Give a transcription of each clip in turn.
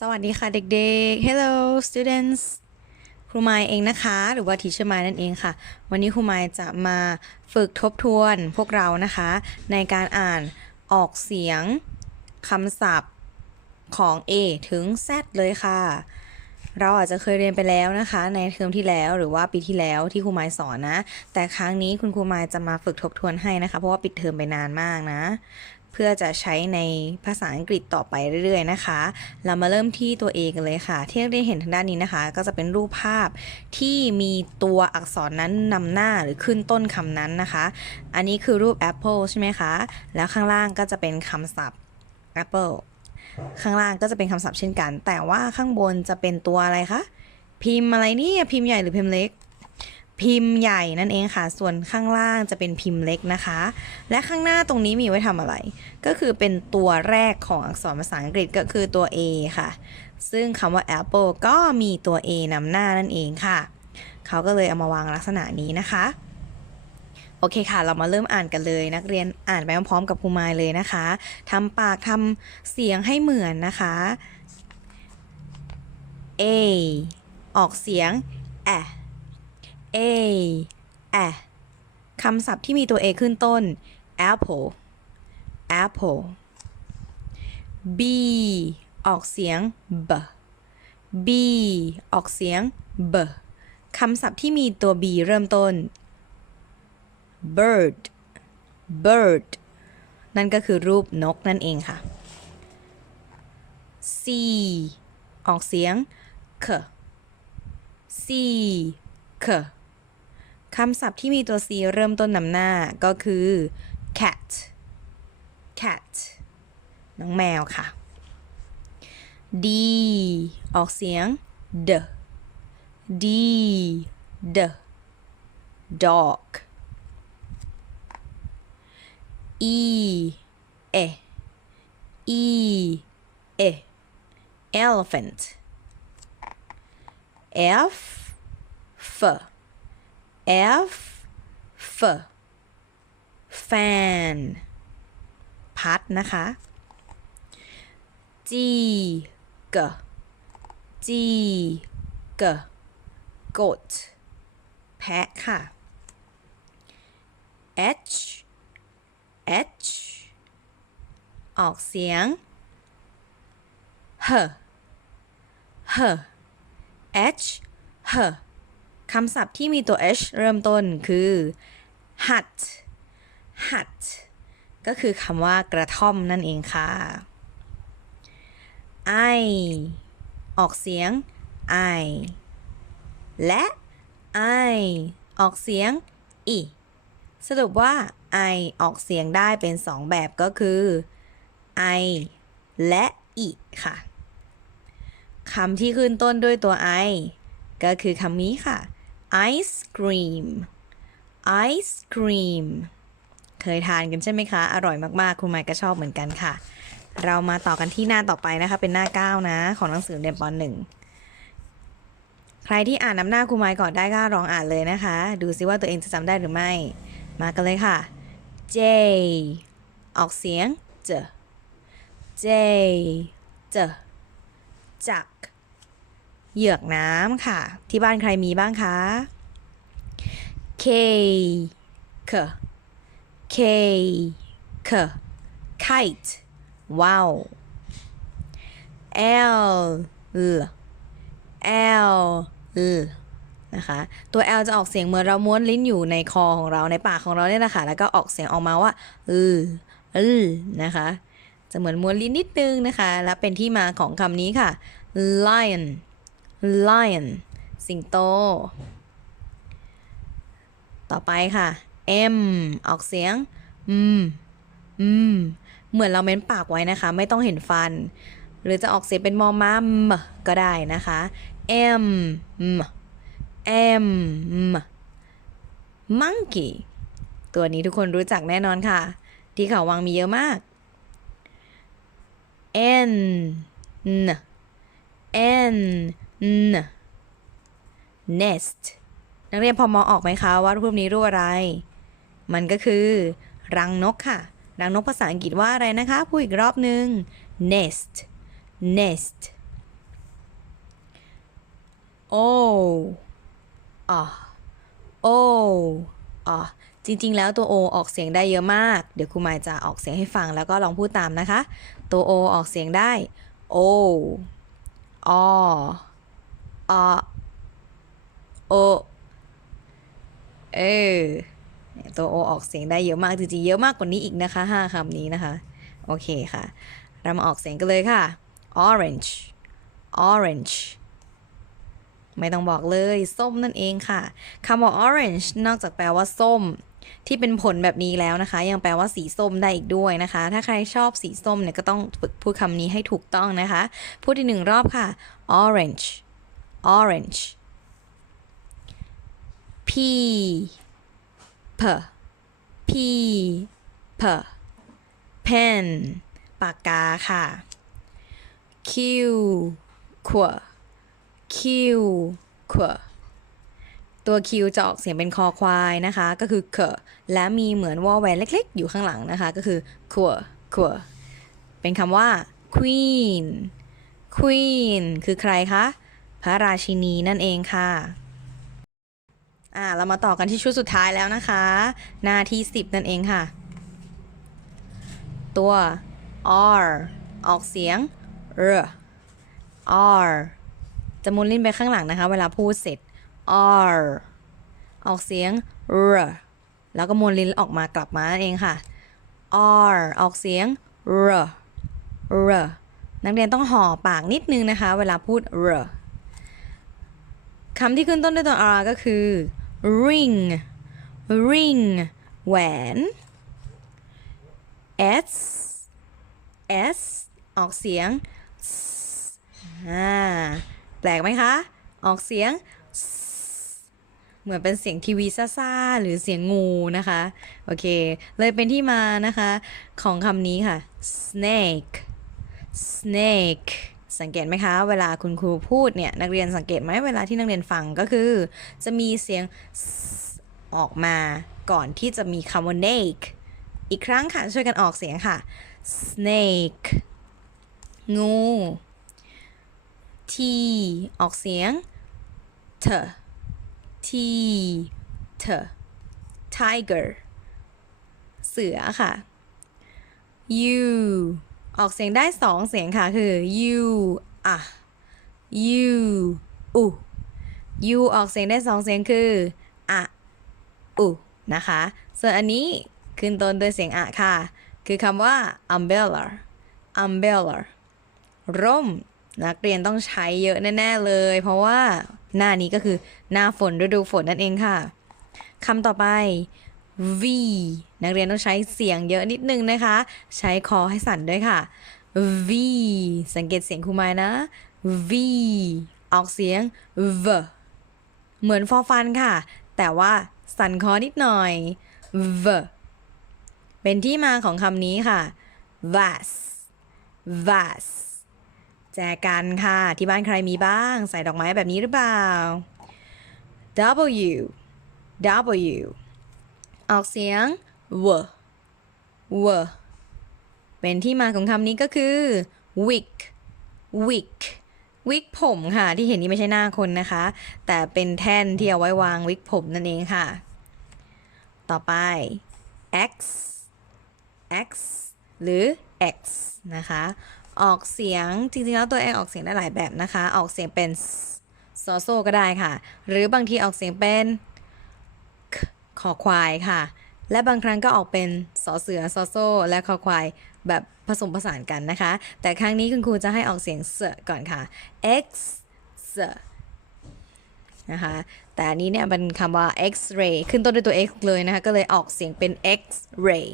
สวัสดีค่ะเด็กๆ Hello students ครูไมเองนะคะ หรือว่าทีเชอร์มนั่นเองค่ะ วันนี้ครูไมจะมาฝึกทบทวนพวกเรานะคะ ในการอ่านออกเสียงคำศัพท์ของ A ถึง Z เลยค่ะ เราอาจจะเคยเรียนไปแล้วนะคะ ในเทอมที่แล้วหรือว่าปีที่แล้วที่ครูไมสอนนะ แต่ครั้งนี้คุณครูไมจะมาฝึกทบทวนให้นะคะ เพราะว่าปิดเทอมไปนานมากนะ เพื่อจะใช้ในภาษาอังกฤษต่อไปเรื่อยๆนะคะ เรามาเริ่มที่ตัว A กันเลยค่ะ ที่ได้เห็นทางด้านนี้นะคะ ก็จะเป็นรูปภาพที่มีตัวอักษรนั้นนำหน้าหรือขึ้นต้นคำนั้นนะคะ อันนี้คือรูป Apple ใช่ไหมคะ แล้วข้างล่างก็จะเป็นคำศัพท์ Apple ข้างล่างก็จะเป็นคำศัพท์เช่นกัน แต่ว่าข้างบนจะเป็นตัวอะไรคะ พิมพ์อะไรนี่พิมพ์ใหญ่หรือพิมพ์เล็ก พิมพ์ใหญ่นั่นเองค่ะ ส่วนข้างล่างจะเป็นพิมพ์เล็กนะคะ และข้างหน้าตรงนี้มีไว้ทำอะไร ก็คือเป็นตัวแรกของอักษรภาษาอังกฤษก็คือตัว A ค่ะ ซึ่งคำว่า apple ก็มีตัว A นำหน้านั่นเองค่ะ เขาก็เลยเอามาวางลักษณะนี้นะคะ โอเคค่ะ เรามาเริ่มอ่านกันเลย นักเรียนอ่านไปพร้อมๆกับครูมายเลยนะคะทำปากทำเสียงให้เหมือนนะคะ A ออกเสียงแอ A แอะคำศัพท์ที่มีตัว A ขึ้นต้น apple apple B ออกเสียง b B ออกเสียง b คำศัพท์ที่มีตัว B เริ่มต้น bird bird นั่นก็คือรูปนกนั่นเองค่ะ C ออกเสียง k C k คำศัพท์ที่มีตัว C เริ่มต้นนำหน้าก็คือ cat cat น้องแมวค่ะ D ออกเสียง d D d dog E e E e elephant F f F f fan พัดนะคะ G g G g goat แพะค่ะ H H ออกเสียง h h H h คำศัพท์ที่มีตัว h เริ่มต้นคือ hut hut ก็คือคำว่ากระท่อมนั่นเองค่ะ I ออกเสียง I และ I ออกเสียง i สรุปว่า I ออกเสียงได้เป็น2แบบก็คือ I และ i ค่ะคำที่ขึ้นต้นด้วยตัว I ก็คือคำนี้ค่ะ ice cream ice cream เคยทานกันใช่ไหมคะ อร่อยมากๆ คุณไมค์ก็ชอบเหมือนกันค่ะ เรามาต่อกันที่หน้าต่อไปนะคะ เป็นหน้า 9 นะ ของหนังสือเรียนป .1 ใครที่อ่านน้ำหน้าครูไมค์ก่อนได้ก็ลองอ่านเลยนะคะ ดูซิว่าตัวเองจะจำได้หรือไม่ มากันเลยค่ะ J ออกเสียง j J j จัก เหยือกน้ำค่ะ ที่บ้านใครมีบ้างคะ K K K K kite ว้าว L L L L นะคะ ตัว L จะออกเสียงเหมือนเราม้วนลิ้นอยู่ในคอของเราในปากของเราเนี่ยนะคะแล้วก็ออกเสียงออกมาว่า l l นะคะ จะเหมือนม้วนลิ้นนิดนึงนะคะ และเป็นที่มาของคำนี้ค่ะ lion lion สิงโต ต่อไปค่ะ M ออกเสียง m m เหมือนเราเม้นปากไว้นะคะ ไม่ต้องเห็นฟัน หรือจะออกเสียงเป็นมอม้ามก็ได้นะคะ m M m monkey ตัวนี้ทุกคนรู้จักแน่นอนค่ะ ที่เขาวังมีเยอะมาก N N N N nest นักเรียนพอมอออกไหมคะว่ารูปนี้รูปอะไร มันก็คือ รังนกค่ะ รังนกภาษาอังกฤษว่าอะไรนะคะ พูดอีกรอบนึง nest nest โอ้อะโอ้อะจริง ๆ แล้วตัว O ออกเสียงได้เยอะมาก เดี๋ยวครูหมายจะออกเสียงให้ฟังแล้วก็ลองพูดตามนะคะ ตัว O ออกเสียงได้ O อ อโอเออเนี่ยตัว O ออกเสียงได้เยอะมากจริงๆเยอะมากกว่านี้อีกนะคะห้าคำนี้นะคะ โอเคค่ะ เรามาออกเสียงกันเลยค่ะ orange orange ไม่ต้องบอกเลยส้มนั่นเองค่ะคำว่า orange นอกจากแปลว่าส้ม ที่เป็นผลแบบนี้แล้วนะคะ ยังแปลว่าสีส้มได้อีกด้วยนะคะ ถ้าใครชอบสีส้มเนี่ยก็ต้องฝึกพูดคำนี้ให้ถูกต้องนะคะ พูดอีกหนึ่งรอบค่ะ orange orange p p p p pen ปากกาค่ะ q q q q ตัว Q จะออกเสียงเป็นคอควายนะคะ ก็คือเคและมีเหมือนวอลแวนเล็กๆ อยู่ข้างหลังนะคะ ก็คือคัวคัวเป็นคำว่า queen queen คือใครคะ พระราชินีนั่นเองค่ะอ่าเรามาต่อกันที่ชุดสุดท้ายแล้วนะคะ หน้าที่ 10 นั่นเองค่ะ ตัว R ออกเสียง r R จะมุนลิ้นไปข้างหลังนะคะ เวลาพูดเสร็จ R ออกเสียง r แล้วก็มวนลิ้นออกมากลับมานั่นเองค่ะ R ออกเสียง r r นักเรียนต้องห่อปากนิดนึงนะคะ เวลาพูด r คำที่ขึ้นต้นด้วยตัว R ก็คือ ring ring แหวน S S ออกเสียงแปลกไหมคะ ออกเสียง เหมือนเป็นเสียงทีวีซ่าๆหรือเสียงงูนะคะ โอเค เลยเป็นที่มานะคะ ของคำนี้ค่ะ snake snake สังเกตไหมคะ เวลาคุณครูพูดเนี่ยนักเรียนสังเกตไหมเวลาที่นักเรียนฟังก็คือ จะมีเสียงออกมาก่อนที่จะมีคำว่า snake อีกครั้งค่ะช่วยกันออกเสียงค่ะ snake งู t ออกเสียง t t t tiger เสือค่ะ u ออกเสียงได้สองเสียงค่ะ คือ u อะ u อุ u ออกเสียงได้สองเสียงคืออะอุนะคะ ส่วนอันนี้ขึ้นต้นด้วยเสียงอะค่ะ คือคำว่า umbrella umbrella ร่ม นักเรียนต้องใช้เยอะแน่ ๆ เลย เพราะว่าหน้านี้ก็คือหน้าฝนฤดูฝนนั่นเองค่ะคำต่อไป V นักเรียนต้องใช้เสียงเยอะนิดนึงนะคะ ใช้คอให้สั่นด้วยค่ะ V สังเกตเสียงครูไม้นะ V ออกเสียง V เหมือนฟอฟันค่ะ แต่ว่าสั่นคอนิดหน่อย V เป็นที่มาของคำนี้ค่ะ vase vase แจกันค่ะ ที่บ้านใครมีบ้าง ใส่ดอกไม้แบบนี้หรือเปล่า W W ออกเสียง w w เป็นที่มาของคำนี้ก็คือ wig wig wig ผมค่ะ ที่เห็นนี่ไม่ใช่หน้าคนนะคะ แต่เป็นแท่นที่เอาไว้วางวิกผมนั่นเองค่ะ ต่อไป X X หรือ X นะคะ ออกเสียงจริงๆแล้วตัวเองออกเสียงได้หลายแบบนะคะ ออกเสียงเป็นซอโซก็ได้ค่ะ หรือบางทีออกเสียงเป็นคขอควายค่ะ และบางครั้งก็ออกเป็นสอเสือซอโซและคอควายแบบผสมผสานกันนะคะ แต่ครั้งนี้คุณครูจะให้ออกเสียงเสก่อนค่ะ x เสนะคะแต่อันนี้เนี่ยเป็นคำว่า x-ray ขึ้นต้นด้วยตัว x เลยนะคะ ก็เลยออกเสียงเป็น x-ray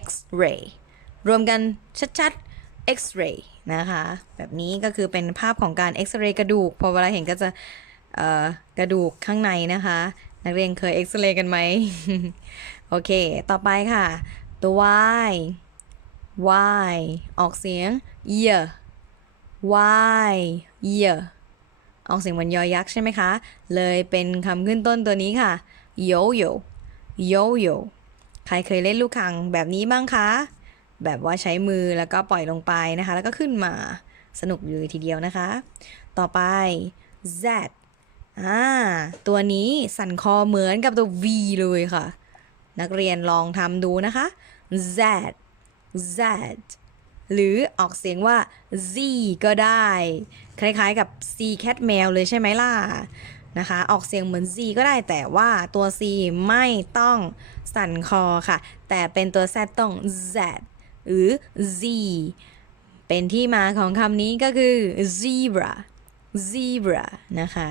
x-ray รวมกันชัดๆ x-ray นะคะ แบบนี้ก็คือเป็นภาพของการ x-ray กระดูก พอเวลาเห็นก็จะกระดูกข้างในนะคะ นักเรียนเคย x-ray กันไหม โอเค ต่อไปค่ะ ตัว y y ออกเสียง y y y ออกเสียงเหมือนยอยักษ์ใช่ไหมคะ เลยเป็นคำขึ้นต้นตัวนี้ค่ะ yo yo yo yo ใครเคยเล่นลูกคังแบบนี้บ้างคะ แบบว่าใช้มือแล้วก็ปล่อยลงไปนะคะ แล้วก็ขึ้นมาสนุกอยู่ทีเดียวนะคะ ต่อไป z อ่าตัวนี้สั่นคอเหมือนกับตัว V เลยค่ะ นักเรียนลองทำดูนะคะ Z Z หรือออกเสียงว่า Z ก็ได้ คล้ายๆกับ C cat แมวเลยใช่ไหมล่ะนะคะ ออกเสียงเหมือน Z ก็ได้แต่ว่าตัว C ไม่ต้องสั่นคอค่ะ แต่เป็นตัว Z ต้อง Z หรือ Z เป็นที่มาของคำนี้ก็คือ zebra zebra นะคะ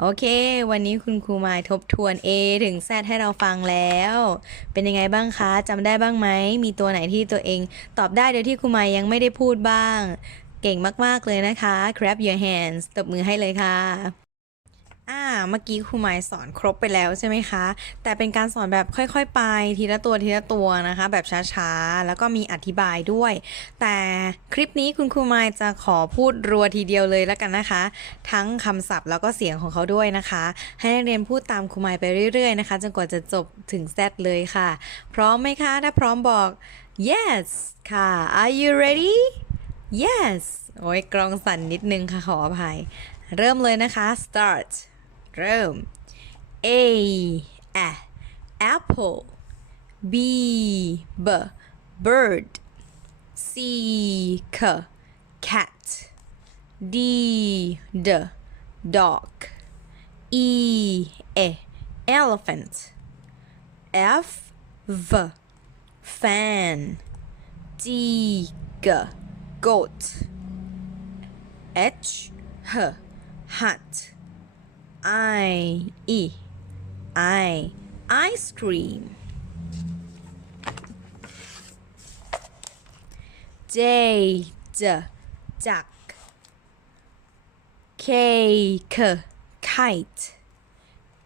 โอเค วันนี้คุณครูมายทบทวน A ถึง Z ให้เราฟังแล้ว เป็นยังไงบ้างคะจำได้บ้างไหม มีตัวไหนที่ตัวเองตอบได้โดยที่ครูมายยังไม่ได้พูดบ้าง เก่งมาก ๆ เลยนะคะ grab your hands ตบมือให้เลยค่ะ อ่า เมื่อกี้ครูหมายสอนครบไปแล้วใช่ไหมคะ แต่เป็นการสอนแบบค่อยๆ ไปทีละตัวทีละตัวนะคะ แบบช้าๆ แล้วก็มีอธิบายด้วย แต่คลิปนี้คุณครูหมายจะขอพูดรัวทีเดียวเลยแล้วกันนะคะ ทั้งคำศัพท์แล้วก็เสียงของเขาด้วยนะคะ ให้นักเรียนพูดตามครูหมายไปเรื่อยๆนะคะจนกว่าจะจบถึงแซดเลยค่ะ พร้อมไหมคะ ถ้าพร้อมบอก yes ค่ะ are you ready yes โอ้ยกรองสั่นนิดนึงค่ะขออภัย เริ่มเลยนะคะ start room. A, a apple. B, b bird. C, c cat. D, d dog. E, e elephant. F, v fan. G, g goat. H, h hat. I E I ice cream. J J duck. K kite.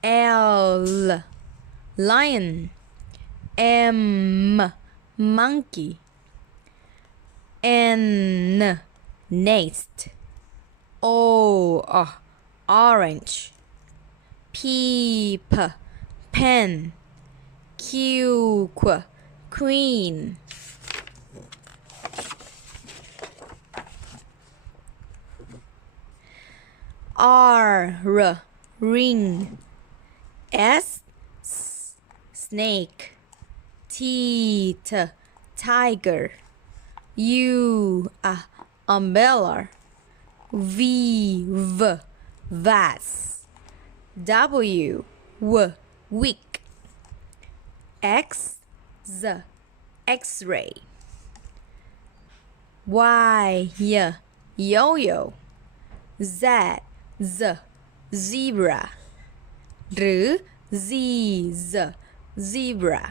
L lion. M monkey. N nest. O orange P p pen. Q qu queen. R. Ring. S. Snake. T t tiger. U. Uh, umbrella. V. V. Vase W w wick X z X-ray Y y yo-yo Z z zebra หรือ Z z zebra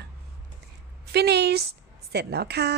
finished เสร็จแล้วค่ะ